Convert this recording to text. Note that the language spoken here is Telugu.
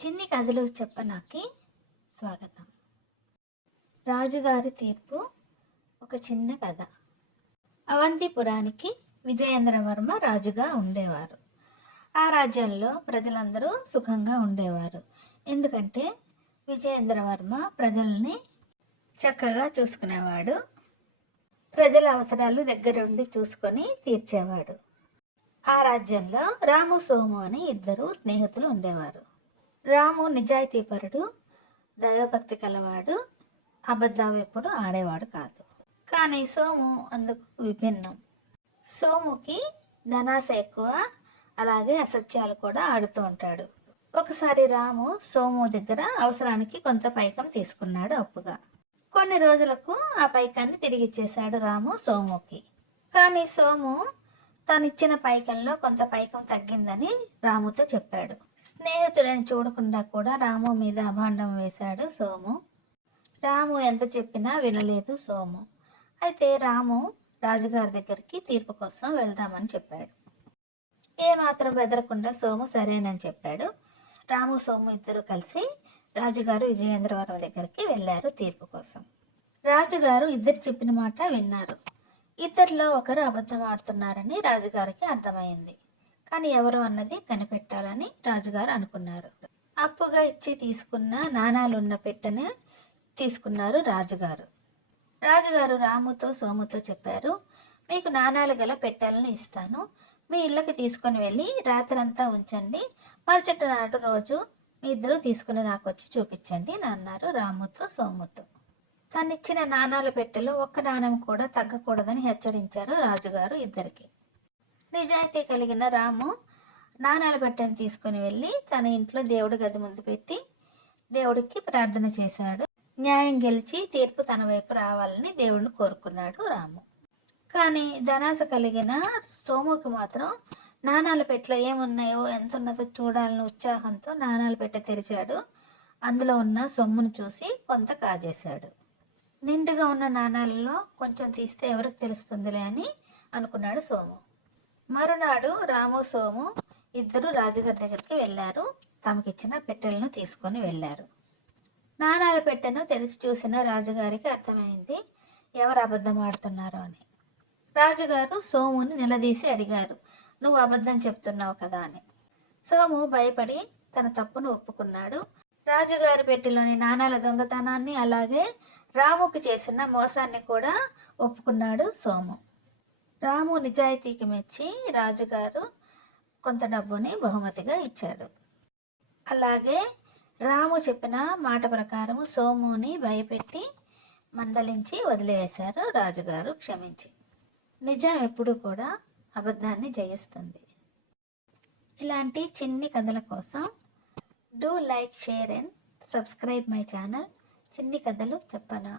చిన్ని కథలు చెప్పనాకి స్వాగతం. రాజుగారి తీర్పు. ఒక చిన్న కథ. అవంతిపురానికి విజయేంద్రవర్మ రాజుగా ఉండేవారు. ఆ రాజ్యంలో ప్రజలందరూ సుఖంగా ఉండేవారు. ఎందుకంటే విజయేంద్రవర్మ ప్రజల్ని చక్కగా చూసుకునేవాడు. ప్రజల అవసరాలు దగ్గరుండి చూసుకొని తీర్చేవాడు. ఆ రాజ్యంలో రాము, సోము అని ఇద్దరు స్నేహితులు ఉండేవారు. రాము నిజాయితీపరుడు, దైవభక్తి కలవాడు, అబద్ధం ఎప్పుడు ఆడేవాడు కాదు. కానీ సోము అందుకు విభిన్నం. సోముకి ధనాశ ఎక్కువ, అలాగే అసత్యాలు కూడా ఆడుతూ ఉంటాడు. ఒకసారి రాము సోము దగ్గర అవసరానికి కొంత పైకం తీసుకున్నాడు అప్పుగా. కొన్ని రోజులకు ఆ పైకాన్ని తిరిగిచ్చేశాడు రాము సోముకి. కానీ సోము తనిచ్చిన పైకంలో కొంత పైకం తగ్గిందని రాముతో చెప్పాడు. స్నేహితుడని చూడకుండా కూడా రాము మీద అభాండం వేశాడు సోము. రాము ఎంత చెప్పినా వినలేదు సోము. అయితే రాము రాజుగారి దగ్గరికి తీర్పు కోసం వెళ్దామని చెప్పాడు. ఏమాత్రం బెదరకుండా సోము సరేనని చెప్పాడు. రాము, సోము ఇద్దరు కలిసి రాజుగారు విజయేంద్రవరం దగ్గరికి వెళ్ళారు తీర్పు కోసం. రాజుగారు ఇద్దరు చెప్పిన మాట విన్నారు. ఇద్దరిలో ఒకరు అబద్ధం ఆడుతున్నారని రాజుగారికి అర్థమైంది. కానీ ఎవరు అన్నది కనిపెట్టాలని రాజుగారు అనుకున్నారు. అప్పుగా ఇచ్చి తీసుకున్న నాణాలున్న పెట్టెను తీసుకున్నారు రాజుగారు. రాజుగారు రాముతో, సోముతో చెప్పారు, మీకు నాణాలు గల పెట్టెలను ఇస్తాను. మీ ఇళ్ళకి తీసుకొని వెళ్ళి రాత్రంతా ఉంచండి. మరుసటి నాడు రోజు మీ ఇద్దరు తీసుకుని నాకు వచ్చి చూపించండి అని అన్నారు రాముతో, సోముతో. తనిచ్చిన నాణాల పెట్టెలో ఒక్క నాణం కూడా తగ్గకూడదని హెచ్చరించారు రాజుగారు ఇద్దరికి. నిజాయితీ కలిగిన రాము నాణాల పెట్టెను తీసుకుని వెళ్ళి తన ఇంట్లో దేవుడి గది ముందు పెట్టి దేవుడికి ప్రార్థన చేశాడు. న్యాయం గెలిచి తీర్పు తన వైపు రావాలని దేవుడిని కోరుకున్నాడు రాము. కానీ ధనాశ కలిగిన సోముకి మాత్రం నాణాల పెట్టెలో ఏమున్నాయో, ఎంత ఉన్నదో చూడాలని ఉత్సాహంతో నాణాల పెట్టె తెరిచాడు. అందులో ఉన్న సొమ్మును చూసి కొంత కాజేశాడు. నిండుగా ఉన్న నాణాలలో కొంచెం తీస్తే ఎవరికి తెలుస్తుందిలే అని అనుకున్నాడు సోము. మరునాడు రాము, సోము ఇద్దరు రాజుగారి దగ్గరికి వెళ్ళారు. తమకిచ్చిన పెట్టెలను తీసుకొని వెళ్ళారు. నాణాల పెట్టెను తెరిచి చూసిన రాజుగారికి అర్థమైంది ఎవరు అబద్ధం ఆడుతున్నారో అని. రాజుగారు సోముని నిలదీసి అడిగారు, నువ్వు అబద్ధం చెప్తున్నావు కదా అని. సోము భయపడి తన తప్పును ఒప్పుకున్నాడు. రాజుగారి పెట్టెలోని నాణాల దొంగతనాన్ని, అలాగే రాముకి చేసిన మోసాన్ని కూడా ఒప్పుకున్నాడు సోము. రాము నిజాయితీకి మెచ్చి రాజుగారు కొంత డబ్బుని బహుమతిగా ఇచ్చాడు. అలాగే రాము చెప్పిన మాట ప్రకారం సోముని భయపెట్టి మందలించి వదిలివేశారు రాజుగారు క్షమించి. నిజం ఎప్పుడు కూడా అబద్ధాన్ని జయిస్తుంది. ఇలాంటి చిన్ని కథల కోసం do like, share and subscribe my channel చిన్ని కథలు చెప్పనా.